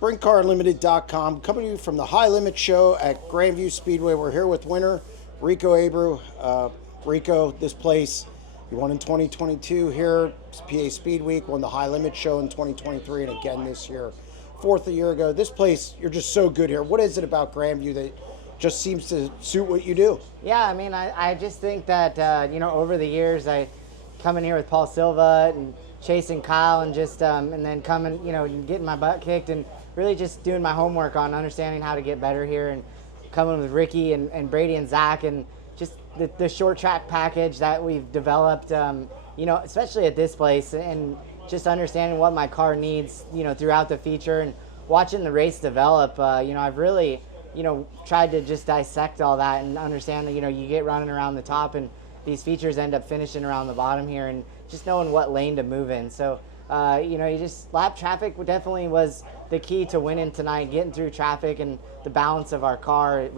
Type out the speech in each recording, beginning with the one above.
SprintCarUnlimited.com, coming to you from the High Limit Show at Grandview Speedway. We're here with winner Rico Abreu. Rico, this place, you won in 2022 here, PA Speed Week, won the High Limit Show in 2023, and again this year. Fourth a year ago. This place, you're just so good here. What is it about Grandview that just seems to suit what you do? Yeah, I mean, I just think that, over the years, I come in here with Paul Silva and chasing Kyle and just, and then coming, getting my butt kicked and really just doing my homework on understanding how to get better here and coming with Ricky and Brady and Zach and just the short track package that we've developed, especially at this place, and just understanding what my car needs, throughout the feature and watching the race develop. I've really, tried to just dissect all that and understand that, you get running around the top and these features end up finishing around the bottom here and just knowing what lane to move in. So, lap traffic definitely was the key to winning tonight, getting through traffic and the balance of our car.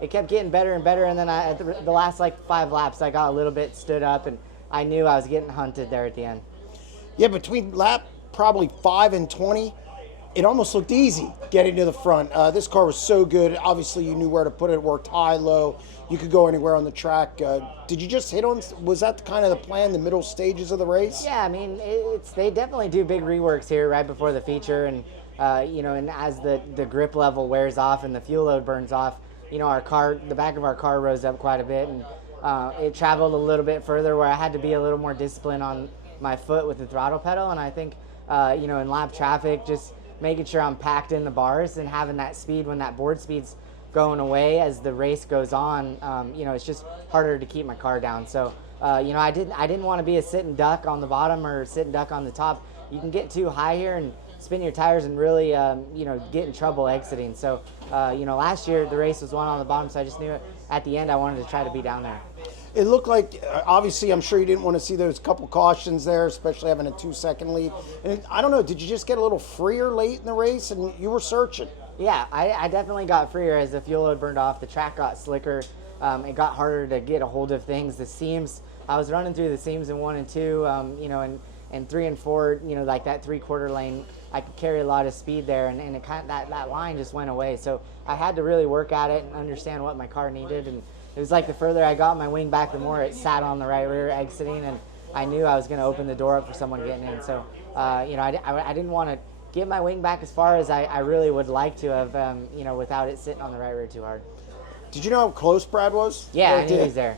It kept getting better and better. And then at the last 5 laps, I got a little bit stood up and I knew I was getting hunted there at the end. Yeah, between lap probably 5 and 20, it almost looked easy getting to the front. This car was so good. Obviously, you knew where to put it. It worked high, low. You could go anywhere on the track. Did you just hit on, was that kind of the plan, the middle stages of the race? Yeah, I mean, they definitely do big reworks here right before the feature. And, and as the grip level wears off and the fuel load burns off, the back of our car rose up quite a bit. And it traveled a little bit further where I had to be a little more disciplined on my foot with the throttle pedal. And I think, in lap traffic, just making sure I'm packed in the bars and having that speed when that board speed's going away as the race goes on, it's just harder to keep my car down. So, I didn't want to be a sit and duck on the bottom or sit and duck on the top. You can get too high here and spin your tires and really, get in trouble exiting. So, last year the race was won on the bottom, so I just knew at the end I wanted to try to be down there. It looked like, obviously, I'm sure you didn't want to see those couple cautions there, especially having a 2-second lead. And I don't know, did you just get a little freer late in the race and you were searching? Yeah, I definitely got freer as the fuel load burned off. The track got slicker. It got harder to get a hold of things. The seams, I was running through the seams in 1 and 2, and 3 and 4, like that 3/4 lane, I could carry a lot of speed there, and it kind of, that line just went away. So I had to really work at it and understand what my car needed. And it was like the further I got my wing back, the more it sat on the right rear exiting, and I knew I was going to open the door up for someone getting in. So, I didn't want to get my wing back as far as I really would like to have, without it sitting on the right rear too hard. Did you know how close Brad was? Yeah, I knew he was there.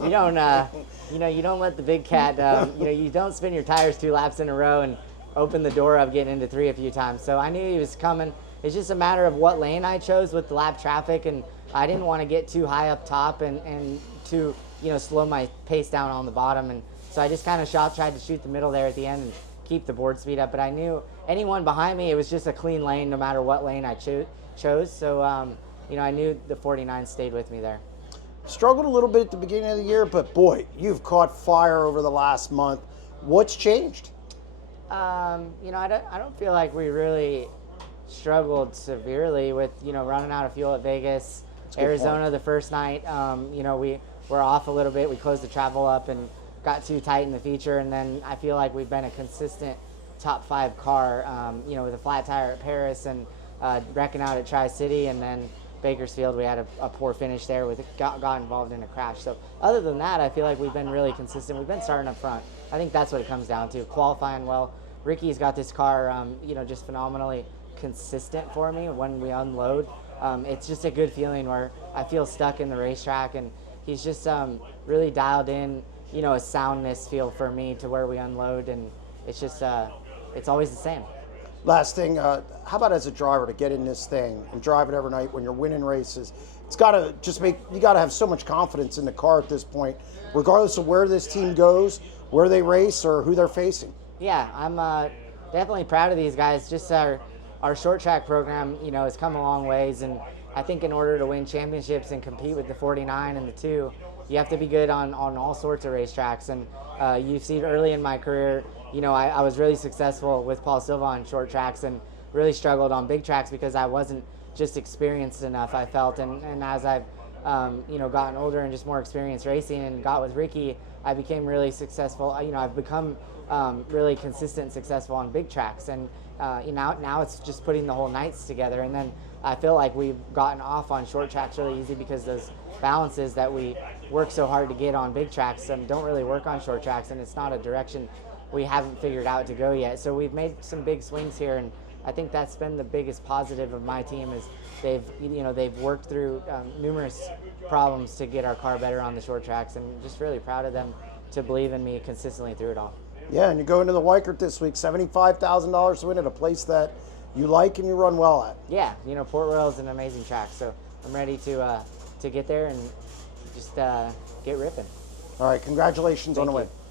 You don't, you don't let the big cat, you don't spin your tires 2 laps in a row and open the door up getting into 3 a few times. So I knew he was coming. It's just a matter of what lane I chose with the lap traffic, and I didn't want to get too high up top and to, slow my pace down on the bottom. And so I just kind of tried to shoot the middle there at the end and keep the board speed up. But I knew anyone behind me, it was just a clean lane no matter what lane I chose. So, I knew the 49 stayed with me there. Struggled a little bit at the beginning of the year, but boy, you've caught fire over the last month. What's changed? I don't feel like we really struggled severely with, running out of fuel at Vegas. Arizona the first night, we were off a little bit. We closed the travel up and got too tight in the feature. And then I feel like we've been a consistent top 5 car, with a flat tire at Paris and wrecking out at Tri-City. And then Bakersfield, we had a poor finish there got involved in a crash. So other than that, I feel like we've been really consistent. We've been starting up front. I think that's what it comes down to, qualifying well. Ricky's got this car, just phenomenally consistent for me when we unload. It's just a good feeling where I feel stuck in the racetrack, and he's just really dialed in, a soundness feel for me to where we unload, and it's just, it's always the same. Last thing, how about as a driver to get in this thing and drive it every night when you're winning races? It's got to you got to have so much confidence in the car at this point, regardless of where this team goes, where they race, or who they're facing. Yeah, I'm definitely proud of these guys. Just our short track program, has come a long ways, and I think in order to win championships and compete with the 49 and the 2, you have to be good on all sorts of racetracks. And you see early in my career, I was really successful with Paul Silva on short tracks and really struggled on big tracks because I wasn't just experienced enough, I felt. And as I've gotten older and just more experienced racing and got with Ricky, I became really successful. You know, I've become really consistent and successful on big tracks, and now it's just putting the whole nights together. And then I feel like we've gotten off on short tracks really easy because those balances that we work so hard to get on big tracks don't really work on short tracks, and it's not a direction we haven't figured out to go yet. So we've made some big swings here, and I think that's been the biggest positive of my team is they've worked through numerous problems to get our car better on the short tracks, and just really proud of them to believe in me consistently through it all. Yeah, and you go into the Weikert this week, $75,000 to win at a place that you like and you run well at. Yeah, you know, Port Royal is an amazing track, so I'm ready to get there and just get ripping. All right, congratulations on the Thank win. you.